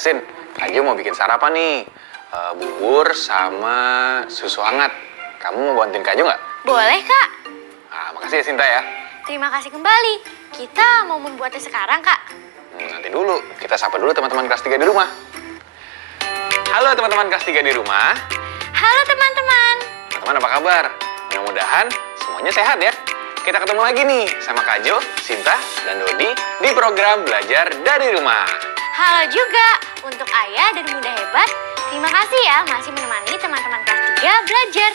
Sin, Kak Jo mau bikin sarapan nih. Bubur sama susu hangat. Kamu mau bantuin Kak Jo nggak? Boleh, Kak. Makasih ya, Sinta ya. Terima kasih kembali. Kita mau membuatnya sekarang, Kak. Nanti dulu, kita sapa dulu teman-teman kelas 3 di rumah. Halo teman-teman kelas 3 di rumah. Halo teman-teman. Teman-teman apa kabar? Mudah-mudahan semuanya sehat ya. Kita ketemu lagi nih sama Kak Jo, Sinta, dan Dodi di program Belajar dari Rumah. Halo juga untuk Ayah dan Bunda Hebat. Terima kasih ya masih menemani teman-teman kelas 3 belajar.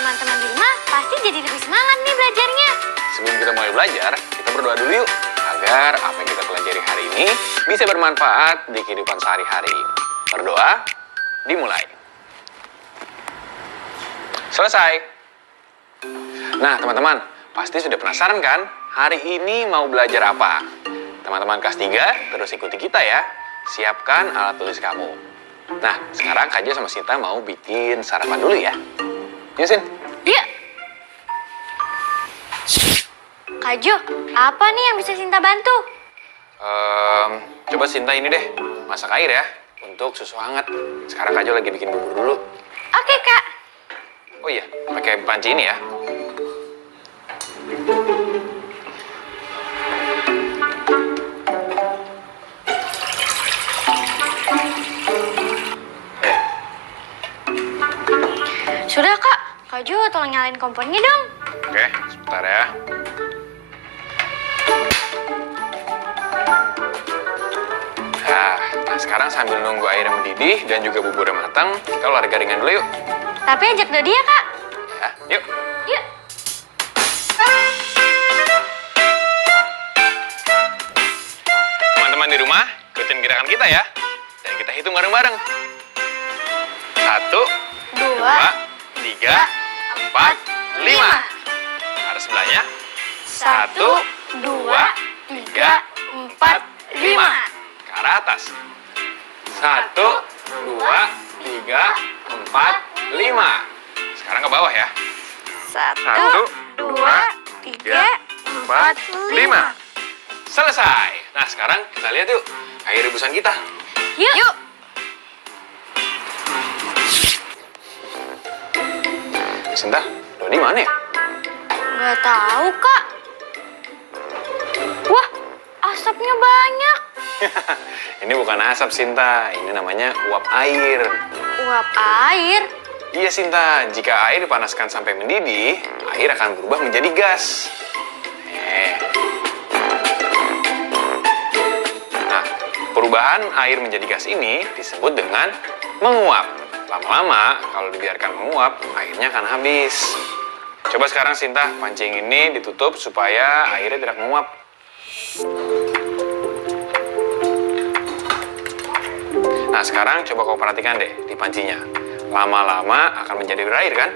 Teman-teman di rumah pasti jadi lebih semangat nih belajarnya. Sebelum kita mulai belajar, kita berdoa dulu yuk. Agar apa yang kita pelajari hari ini bisa bermanfaat di kehidupan sehari-hari. Berdoa, dimulai. Selesai. Nah teman-teman, pasti sudah penasaran kan? Hari ini mau belajar apa? Teman-teman kelas 3 terus ikuti kita ya. Siapkan alat tulis kamu. Nah, sekarang Kak Jo sama Sinta mau bikin sarapan dulu ya. Yuk, Sin. Yuk. Kak Jo, apa nih yang bisa Sinta bantu? Coba Sinta ini deh, masak air ya untuk susu hangat. Sekarang Kak Jo lagi bikin bubur dulu. Oke, Kak. Oh iya, pakai panci ini ya. Sudah, Kak. Kak Jo, tolong nyalain kompornya dong. Oke, sebentar ya. Nah, sekarang sambil nunggu airnya mendidih dan juga buburnya matang, kita olahraga ringan dulu yuk. Tapi ajak Dodi ya, Kak. Ya, yuk. Yuk. Teman-teman di rumah, ikutin gerakan kita ya. Dan kita hitung bareng-bareng. 1, 2, 3, 4, 5. Harus sebelahnya. 1, 2, 3, 4, 5. Ke arah atas. 1, 2, 3, 4, 5. Sekarang ke bawah ya. 1, 2, 3, 4, 5. Selesai. Nah, sekarang kita lihat yuk air rebusan kita. Yuk. Yuk. Sinta, Dodi mana ya? Nggak tahu, Kak. Wah, asapnya banyak. Ini bukan asap, Sinta. Ini namanya uap air. Uap air? Iya, Sinta. Jika air dipanaskan sampai mendidih, air akan berubah menjadi gas. Nah, perubahan air menjadi gas ini disebut dengan menguap. Lama-lama, kalau dibiarkan menguap, airnya akan habis. Coba sekarang, Sinta, pancing ini ditutup supaya airnya tidak menguap. Nah, sekarang coba kau perhatikan deh di pancinya. Lama-lama akan menjadi berair, kan?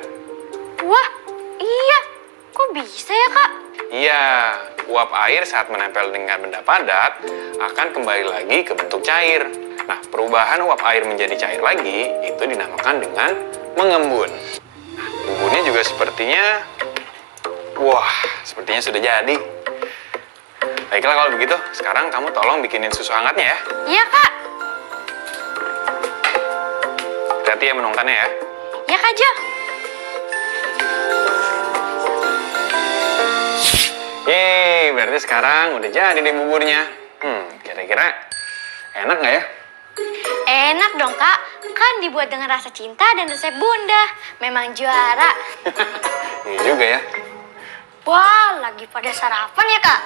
Wah, iya. Kok bisa ya, Kak? Iya, uap air saat menempel dengan benda padat akan kembali lagi ke bentuk cair. Nah, perubahan uap air menjadi cair lagi itu dinamakan dengan mengembun. Nah, buburnya juga sepertinya, sepertinya sudah jadi. Baiklah kalau begitu, sekarang kamu tolong bikinin susu hangatnya ya. Iya, Kak. Hati-hati ya menuangkannya ya. Ya, Kak Jo. Yeay, berarti sekarang udah jadi deh buburnya. Kira-kira enak nggak ya? Enak dong, Kak. Kan dibuat dengan rasa cinta dan resep Bunda. Memang juara. Iya juga ya. Wah, lagi pada sarapan ya, Kak?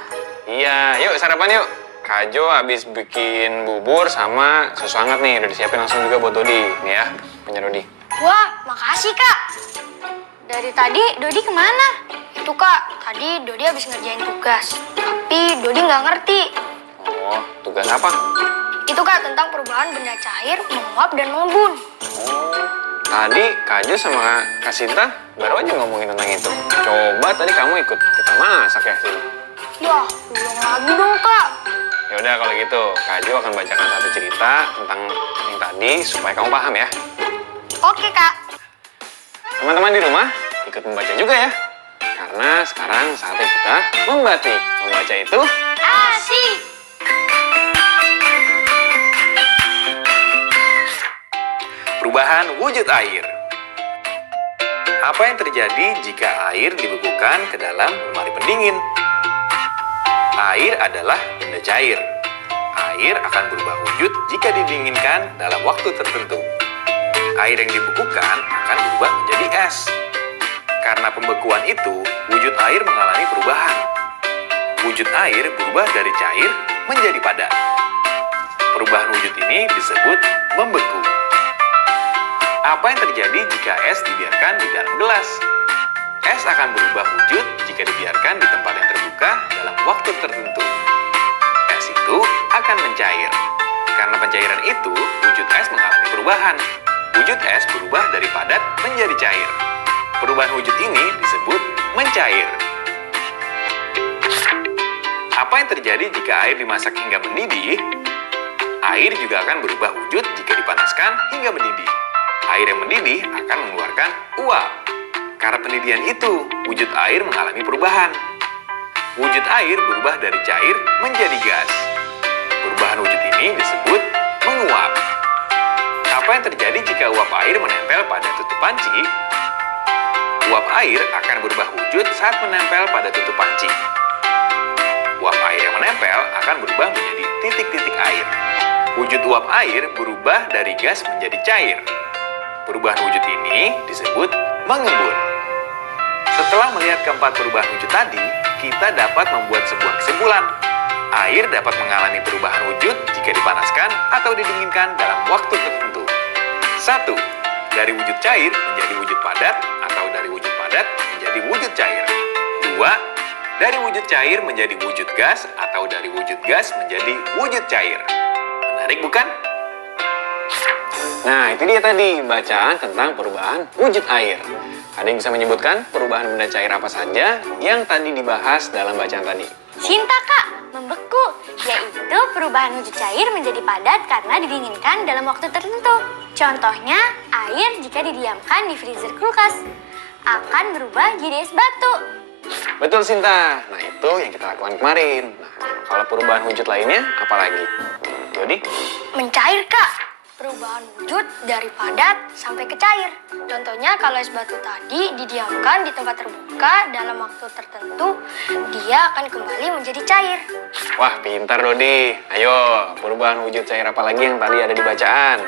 Iya, yuk sarapan yuk. Kak Jo habis bikin bubur sama susu hangat nih. Udah disiapin langsung juga buat Dodi. Nih ya, punya Dodi. Wah, makasih, Kak. Dari tadi Dodi kemana? Itu, Kak. Tadi Dodi habis ngerjain tugas. Tapi Dodi nggak ngerti. Oh, tugas apa? Itu, Kak, tentang perubahan benda cair, menguap, dan mengembun. Oh, tadi Kak Jo sama Kak Sinta baru aja ngomongin tentang itu. Coba tadi kamu ikut kita masak ya, Sin? Wah, ulang lagi dong, Kak. Ya udah kalau gitu, Kak Jo akan bacakan satu cerita tentang yang tadi supaya kamu paham ya. Oke, Kak. Teman-teman di rumah ikut membaca juga ya. Karena sekarang saatnya kita membatik. Membaca itu Asik. perubahan wujud air. Apa yang terjadi jika air dibekukan ke dalam lemari pendingin? Air adalah benda cair. Air akan berubah wujud jika didinginkan dalam waktu tertentu. Air yang dibekukan akan berubah menjadi es. Karena pembekuan itu, wujud air mengalami perubahan. Wujud air berubah dari cair menjadi padat. Perubahan wujud ini disebut membeku. Apa yang terjadi jika es dibiarkan di dalam gelas? Es akan berubah wujud jika dibiarkan di tempat yang terbuka dalam waktu tertentu. Es itu akan mencair. Karena pencairan itu, wujud es mengalami perubahan. Wujud es berubah dari padat menjadi cair. Perubahan wujud ini disebut mencair. Apa yang terjadi jika air dimasak hingga mendidih? Air juga akan berubah wujud jika dipanaskan hingga mendidih. Air yang mendidih akan mengeluarkan uap. Karena pendidihan itu, wujud air mengalami perubahan. Wujud air berubah dari cair menjadi gas. Perubahan wujud ini disebut menguap. Apa yang terjadi jika uap air menempel pada tutup panci? Uap air akan berubah wujud saat menempel pada tutup panci. Uap air yang menempel akan berubah menjadi titik-titik air. Wujud uap air berubah dari gas menjadi cair. Perubahan wujud ini disebut mengembun. Setelah melihat keempat perubahan wujud tadi, kita dapat membuat sebuah kesimpulan. Air dapat mengalami perubahan wujud jika dipanaskan atau didinginkan dalam waktu tertentu. 1. Dari wujud cair menjadi wujud padat atau dari wujud padat menjadi wujud cair. 2. Dari wujud cair menjadi wujud gas atau dari wujud gas menjadi wujud cair. Menarik bukan? Nah, itu dia tadi bacaan tentang perubahan wujud air. Ada yang bisa menyebutkan perubahan benda cair apa saja yang tadi dibahas dalam bacaan tadi? Sinta, Kak, membeku, yaitu perubahan wujud cair menjadi padat karena didinginkan dalam waktu tertentu. Contohnya, air jika didiamkan di freezer kulkas akan berubah jadi es batu. Betul, Sinta. Nah, itu yang kita lakukan kemarin. Nah, kalau perubahan wujud lainnya, apa lagi? Jody? Mencair, Kak. Perubahan wujud dari padat sampai ke cair. Contohnya kalau es batu tadi didiamkan di tempat terbuka dalam waktu tertentu, dia akan kembali menjadi cair. Wah, pintar, Dodi. Ayo, perubahan wujud cair apa lagi yang tadi ada di bacaan?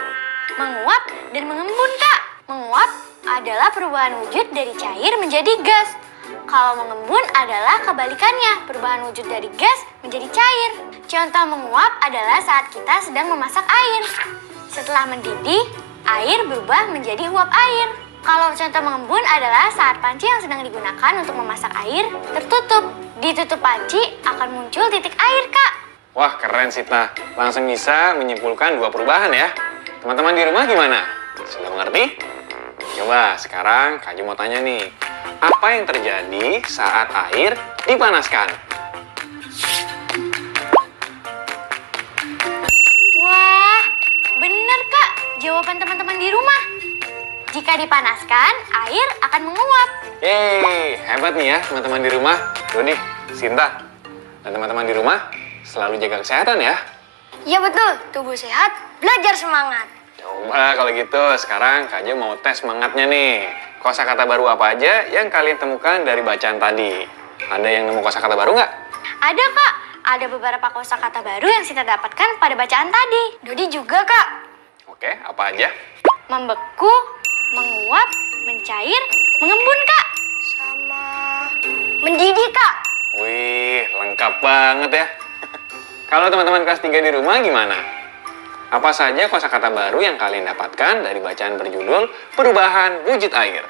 Menguap dan mengembun, Kak. Menguap adalah perubahan wujud dari cair menjadi gas. Kalau mengembun adalah kebalikannya, perubahan wujud dari gas menjadi cair. Contoh menguap adalah saat kita sedang memasak air. Setelah mendidih, air berubah menjadi uap air. Kalau contoh mengembun adalah saat panci yang sedang digunakan untuk memasak air tertutup. Di tutup panci akan muncul titik air, Kak. Wah, keren, Sita. Langsung bisa menyimpulkan dua perubahan ya. Teman-teman di rumah gimana? Sudah mengerti? Coba sekarang Kak Jo mau tanya nih. Apa yang terjadi saat air dipanaskan? Wah, bener, Kak. Jawaban teman-teman di rumah. Jika dipanaskan, air akan menguap. Yeay, hebat nih ya teman-teman di rumah. Dodi, Sinta, dan teman-teman di rumah selalu jaga kesehatan ya. Iya betul, tubuh sehat, belajar semangat. Coba kalau gitu sekarang Kak Jo mau tes semangatnya nih. Kosakata baru apa aja yang kalian temukan dari bacaan tadi? Ada yang nemu kosakata baru nggak? Ada, Kak. Ada beberapa kosakata baru yang kita dapatkan pada bacaan tadi. Dodi juga, Kak. Oke, apa aja? Membeku, menguap, mencair, mengembun, Kak. Sama mendidih, Kak. Wih, lengkap banget ya. Kalau teman-teman kelas 3 di rumah gimana? Apa saja kosakata baru yang kalian dapatkan dari bacaan berjudul Perubahan Wujud Air?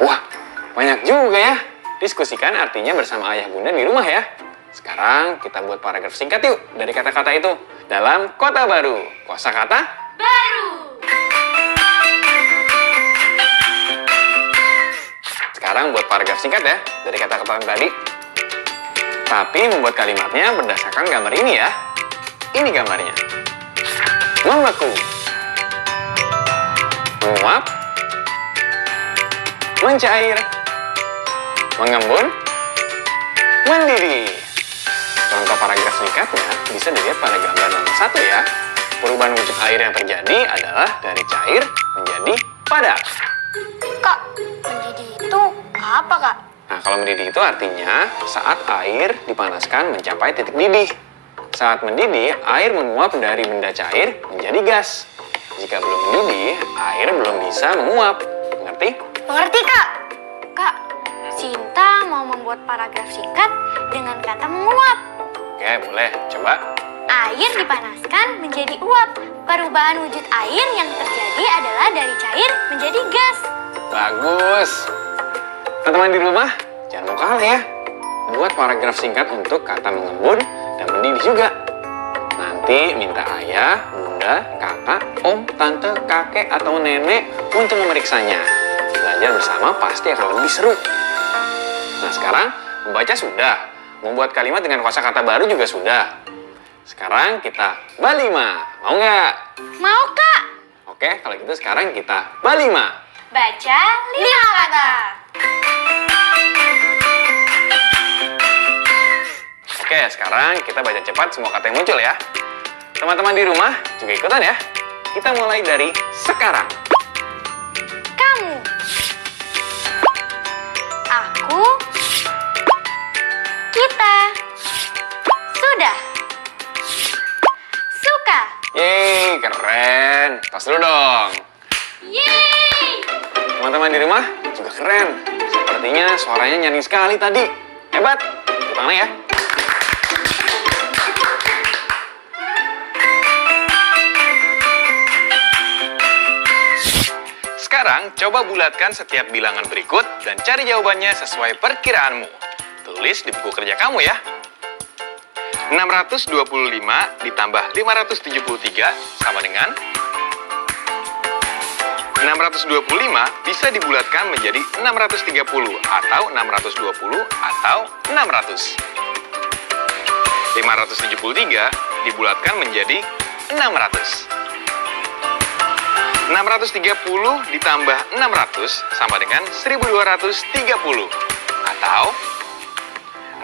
Wah, banyak juga ya. Diskusikan artinya bersama ayah bunda di rumah ya. Sekarang kita buat paragraf singkat yuk dari kata-kata itu. Dalam kota baru, kosakata Baru. Sekarang buat paragraf singkat ya dari kata-kata tadi. Tapi membuat kalimatnya berdasarkan gambar ini ya. Ini gambarnya. Membeku, menguap, mencair, mengembun, mendidih. Contoh paragraf singkatnya bisa dilihat pada gambar nomor 1 ya. perubahan wujud air yang terjadi adalah dari cair menjadi padat. Kak, mendidih itu apa, Kak? Nah, kalau mendidih itu artinya saat air dipanaskan mencapai titik didih. Saat mendidih, air menguap dari benda cair menjadi gas. Jika belum mendidih, air belum bisa menguap. Mengerti? Mengerti, Kak? Kak, Sinta mau membuat paragraf singkat dengan kata menguap. Oke, boleh. Coba. Air dipanaskan menjadi uap. Perubahan wujud air yang terjadi adalah dari cair menjadi gas. Bagus. Teman-teman di rumah, jangan mau kalah ya. Buat paragraf singkat untuk kata mengembun dan mendidih juga. Nanti minta ayah, bunda, kakak, om, tante, kakek, atau nenek untuk memeriksanya. Belajar bersama pasti akan lebih seru. Nah, sekarang membaca sudah. Membuat kalimat dengan kosakata baru juga sudah. Sekarang kita balima. Mau nggak? Mau, Kak? Oke, kalau gitu sekarang kita balima. Baca 5 kata. Oke, sekarang kita baca cepat semua kata yang muncul ya. Teman-teman di rumah juga ikutan ya. Kita mulai dari sekarang. Kamu. Aku. Kita. Sudah. Suka. Yeay, keren. Tos dulu dong. Yeay! Teman-teman di rumah juga keren. Sepertinya suaranya nyaring sekali tadi. Hebat. Tepuk tangan ya. Sekarang, coba bulatkan setiap bilangan berikut dan cari jawabannya sesuai perkiraanmu. Tulis di buku kerja kamu ya. 625 ditambah 573 sama dengan 625 bisa dibulatkan menjadi 630 atau 620 atau 600. 573 dibulatkan menjadi 600. 630 ditambah 600 sama dengan 1230 atau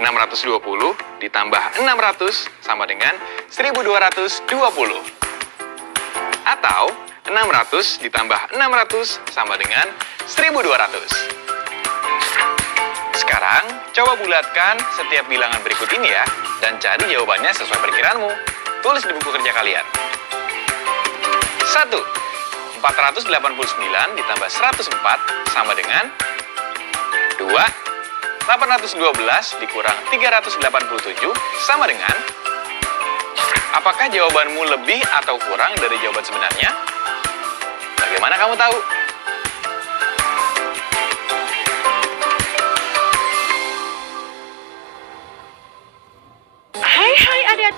620 ditambah 600 sama dengan 1220 atau 600 ditambah 600 sama dengan 1200. Sekarang, coba bulatkan setiap bilangan berikut ini ya, dan cari jawabannya sesuai perkiraanmu. Tulis di buku kerja kalian. 1. 489 ditambah 104 sama dengan 2. 812 dikurang 387 sama dengan. Apakah jawabanmu lebih atau kurang dari jawaban sebenarnya? Bagaimana kamu tahu? Hai adik.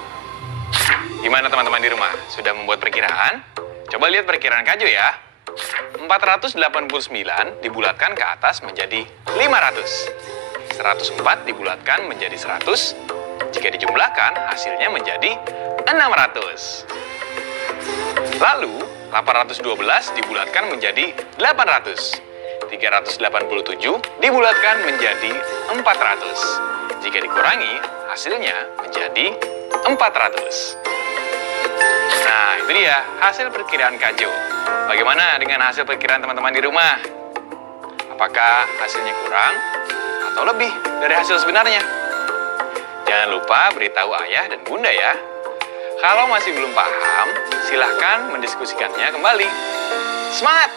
Gimana teman-teman di rumah? Sudah membuat perkiraan? Coba lihat perkiraan Kak Jo ya. 489 dibulatkan ke atas menjadi 500. 104 dibulatkan menjadi 100. Jika dijumlahkan, hasilnya menjadi 600. Lalu, 812 dibulatkan menjadi 800. 387 dibulatkan menjadi 400. Jika dikurangi, hasilnya menjadi 400. Nah, itu dia hasil perkiraan Kak Jo. Bagaimana dengan hasil perkiraan teman-teman di rumah? Apakah hasilnya kurang atau lebih dari hasil sebenarnya? Jangan lupa beritahu ayah dan bunda ya. Kalau masih belum paham, silahkan mendiskusikannya kembali. Semangat!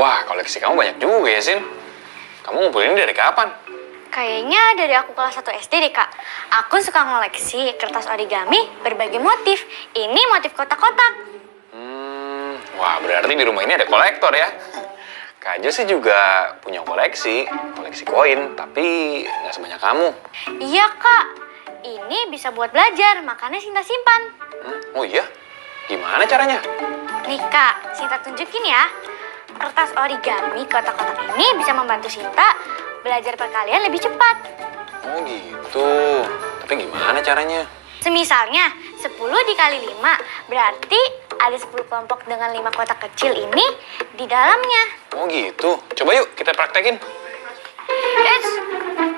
Wah, koleksi kamu banyak juga ya, Sin. Kamu ngumpulin ini dari kapan? Kayaknya dari aku kelas 1 SD deh, Kak. Aku suka ngoleksi kertas origami berbagai motif. Ini motif kotak-kotak. Wah, berarti di rumah ini ada kolektor ya. Kak Jo sih juga punya koleksi koin, tapi nggak sebanyak kamu. Iya, Kak. Ini bisa buat belajar, makanya Sinta simpan. Oh iya? Gimana caranya? Nih, Kak, Sinta tunjukin ya. Kertas origami kotak-kotak ini bisa membantu Sinta belajar perkalian lebih cepat. Oh gitu. Tapi gimana caranya? Semisalnya, 10 dikali 5, berarti ada 10 kelompok dengan 5 kotak kecil ini di dalamnya. Oh gitu. Coba yuk kita praktekin.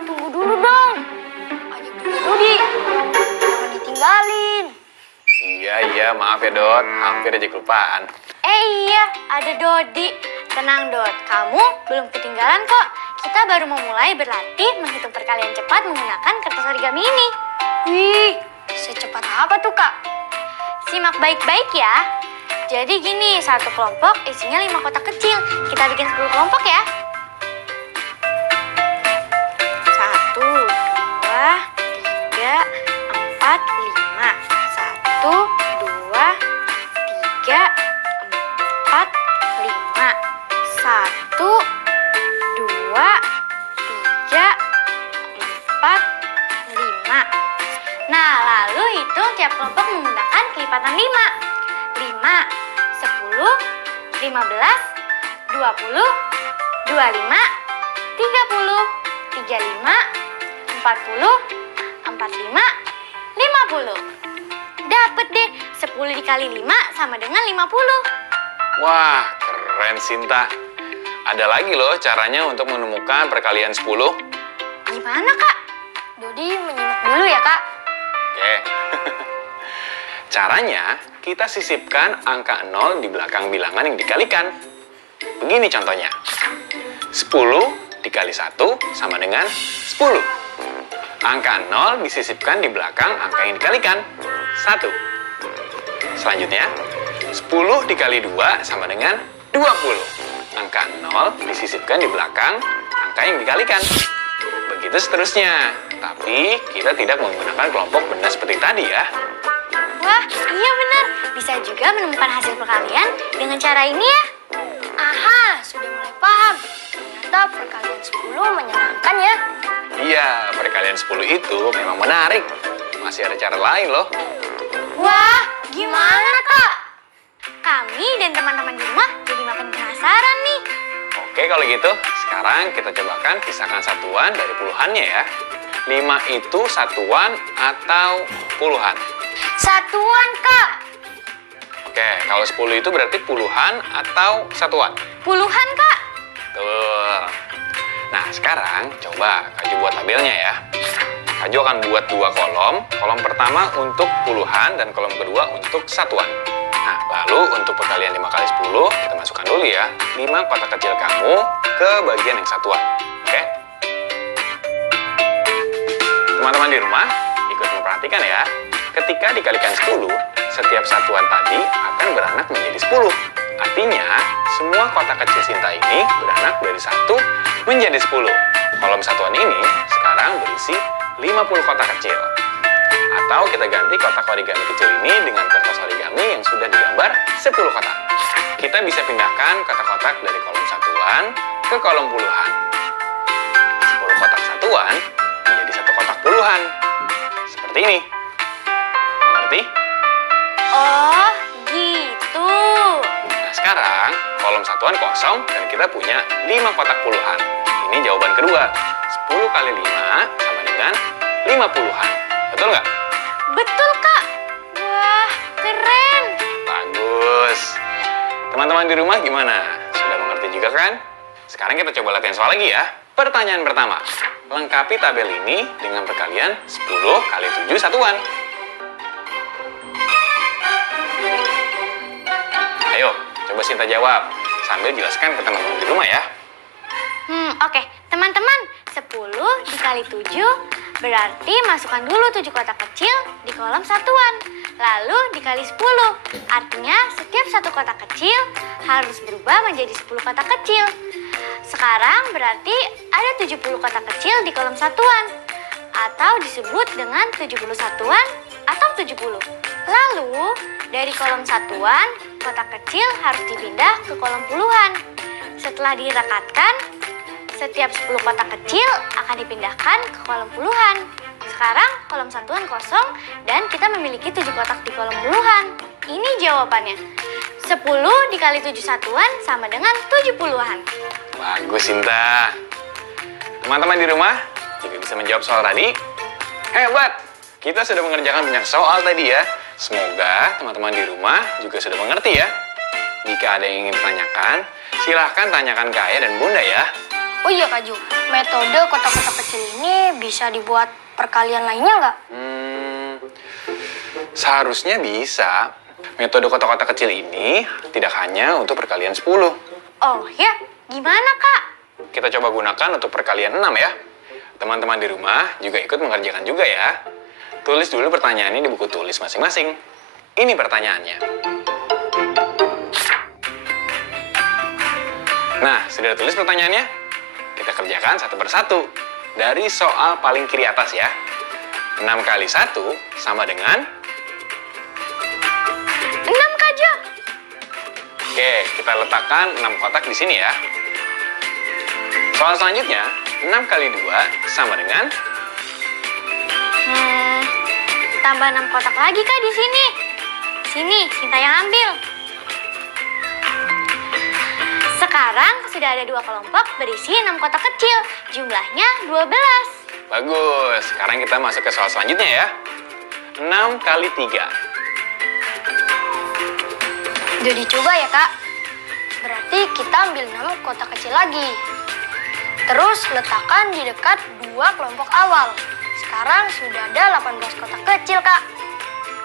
Tunggu dulu dong. Ayo dulu di tinggalin. Iya, maaf ya, Dot. Hampir aja kelupaan. Iya, ada Dodi. Tenang, Dot. Kamu belum ketinggalan kok. Kita baru memulai berlatih menghitung perkalian cepat menggunakan kertas origami ini. Wih, secepat apa tuh, Kak? Simak baik-baik ya. Jadi gini, satu kelompok isinya 5 kotak kecil. Kita bikin 10 kelompok ya. 1, 2, 3, 4, 5. 1, 2, 3, 4, 5. 1, 2, 3, 4, 5. Nah, lalu hitung tiap kelompok menggunakan kelipatan 5. 5, 10, 15, 20, 25, 30, 35, 40, 45, 50. Dapet deh, 10 dikali 5 sama dengan 50. Wah, keren Sinta. Ada lagi loh caranya untuk menemukan perkalian 10. Gimana, Kak? Dodi menyimak dulu ya, Kak. Oke. Caranya, kita sisipkan angka 0 di belakang bilangan yang dikalikan. Begini contohnya. 10 dikali 1 sama dengan 10. Angka 0 disisipkan di belakang angka yang dikalikan. 1. Selanjutnya, 10 dikali 2 sama dengan 20. Angka 0 disisipkan di belakang angka yang dikalikan. Begitu seterusnya. Tapi kita tidak menggunakan kelompok benda seperti tadi ya. Wah, iya benar. Bisa juga menemukan hasil perkalian dengan cara ini ya. Aha, sudah mulai paham. Ternyata perkalian 10 menyenangkan ya. Iya, perkalian 10 itu memang menarik. Masih ada cara lain loh. Wah, gimana, Kak? Kami dan teman-teman di rumah jadi makin penasaran nih. Oke, kalau gitu sekarang kita cobakan pisahkan satuan dari puluhannya ya. 5 itu satuan atau puluhan? Satuan, Kak. Oke, kalau 10 itu berarti puluhan atau satuan? Puluhan, Kak. Betul. Nah, sekarang coba Kaju buat tabelnya ya. Kaju akan buat 2 kolom. Kolom pertama untuk puluhan dan kolom kedua untuk satuan. Nah, lalu untuk perkalian 5 kali 10, kita masukkan dulu ya 5 kotak kecil kamu ke bagian yang satuan. Oke? Teman-teman di rumah, ikut memperhatikan ya. Ketika dikalikan 10, setiap satuan tadi akan beranak menjadi 10. Artinya, semua kotak kecil Sinta ini beranak dari 1 menjadi 10. Kolom satuan ini sekarang berisi 50 kotak kecil. Atau kita ganti kotak origami kecil ini dengan kertas origami yang sudah digambar 10 kotak. Kita bisa pindahkan kotak-kotak dari kolom satuan ke kolom puluhan. 10 kotak satuan menjadi 1 kotak puluhan. Seperti ini. Mengerti? Oh, gitu. Nah, sekarang kolom satuan kosong dan kita punya 5 kotak puluhan. Ini jawaban kedua. 10 kali 5 sama dengan 5 puluhan. Betul nggak? Betul, Kak. Wah, keren. Bagus. Teman-teman di rumah gimana? Sudah mengerti juga kan? Sekarang kita coba latihan soal lagi ya. Pertanyaan pertama. Lengkapi tabel ini dengan perkalian 10 kali 7 satuan. Ayo, coba Sinta jawab. Sambil jelaskan ke teman-teman di rumah ya. Oke. Teman-teman, 10 dikali 7 berarti masukkan dulu 7 kotak kecil di kolom satuan. Lalu dikali 10. Artinya setiap satu kotak kecil harus berubah menjadi 10 kotak kecil. Sekarang berarti ada 70 kotak kecil di kolom satuan. Atau disebut dengan 70 satuan atau 70. Lalu dari kolom satuan, kotak kecil harus dipindah ke kolom puluhan. Setelah direkatkan, setiap 10 kotak kecil akan dipindahkan ke kolom puluhan. Sekarang kolom satuan kosong dan kita memiliki 7 kotak di kolom puluhan. Ini jawabannya. 10 dikali 7 satuan sama dengan 7 puluhan. Bagus, Sinta. Teman-teman di rumah juga bisa menjawab soal tadi. Hebat! Kita sudah mengerjakan banyak soal tadi ya. Semoga teman-teman di rumah juga sudah mengerti ya. Jika ada yang ingin ditanyakan, silahkan tanyakan ke Ayah dan Bunda ya. Oh iya, Kak Ju. Metode kotak-kotak kecil ini bisa dibuat perkalian lainnya nggak? Seharusnya bisa. Metode kotak-kotak kecil ini tidak hanya untuk perkalian 10. Oh ya, gimana Kak? Kita coba gunakan untuk perkalian 6 ya. Teman-teman di rumah juga ikut mengerjakan juga ya. Tulis dulu pertanyaannya di buku tulis masing-masing. Ini pertanyaannya. Nah, sudah tulis pertanyaannya? Kita kerjakan satu persatu. Dari soal paling kiri atas ya. 6 kali 1 sama dengan? 6 Kak Jo. Oke, kita letakkan 6 kotak di sini ya. Soal selanjutnya, 6 kali 2 sama dengan? Tambah 6 kotak lagi Kak di sini. Sini, Sinta yang ambil. Sekarang sudah ada 2 kelompok berisi 6 kotak kecil. Jumlahnya 12. Bagus, sekarang kita masuk ke soal selanjutnya ya. 6 kali 3. Udah dicoba ya Kak? Berarti kita ambil 6 kotak kecil lagi. Terus letakkan di dekat 2 kelompok awal. Sekarang sudah ada 18 kotak kecil Kak.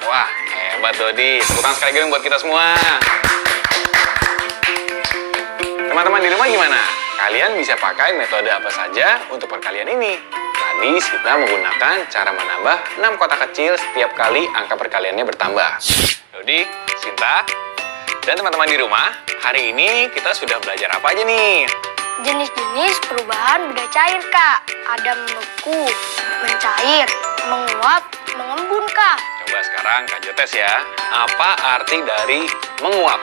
Wah, hebat Dodi. Tepuk tangan sekali lagi buat kita semua. Teman-teman di rumah gimana? Kalian bisa pakai metode apa saja untuk perkalian ini? Tadi kita menggunakan cara menambah 6 kotak kecil setiap kali angka perkaliannya bertambah. Dodi, Sinta, dan teman-teman di rumah, hari ini kita sudah belajar apa aja nih? Jenis-jenis perubahan benda cair Kak. Ada membeku, mencair, menguap, mengembun Kak. Coba sekarang Kak Jo tes ya. Apa arti dari menguap?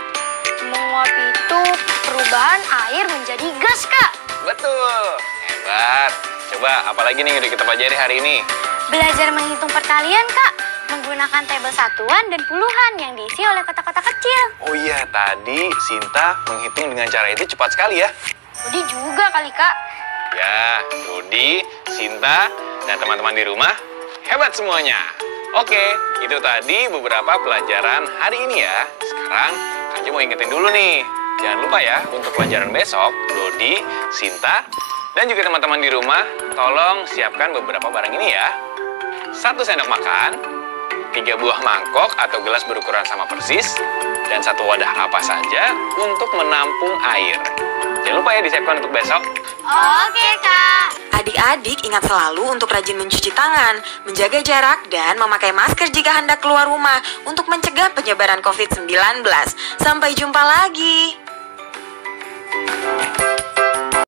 Menguap itu perubahan air menjadi gas Kak. Betul, hebat. Coba apalagi nih yang udah kita pelajari hari ini? Belajar menghitung perkalian Kak. Menggunakan tabel satuan dan puluhan yang diisi oleh kotak-kotak kecil. Oh iya, tadi Sinta menghitung dengan cara itu cepat sekali ya. Dodi juga kali Kak. Ya, Dodi, Sinta, dan teman-teman di rumah, hebat semuanya. Oke, itu tadi beberapa pelajaran hari ini ya. Sekarang, Kak Jo mau ingetin dulu nih. Jangan lupa ya, untuk pelajaran besok, Dodi, Sinta, dan juga teman-teman di rumah, tolong siapkan beberapa barang ini ya. 1 sendok makan, 3 buah mangkok atau gelas berukuran sama persis, dan 1 wadah apa saja untuk menampung air. Jangan lupa ya disiapkan untuk besok. Oke Kak. Adik-adik ingat selalu untuk rajin mencuci tangan, menjaga jarak, dan memakai masker jika hendak keluar rumah untuk mencegah penyebaran COVID-19. Sampai jumpa lagi.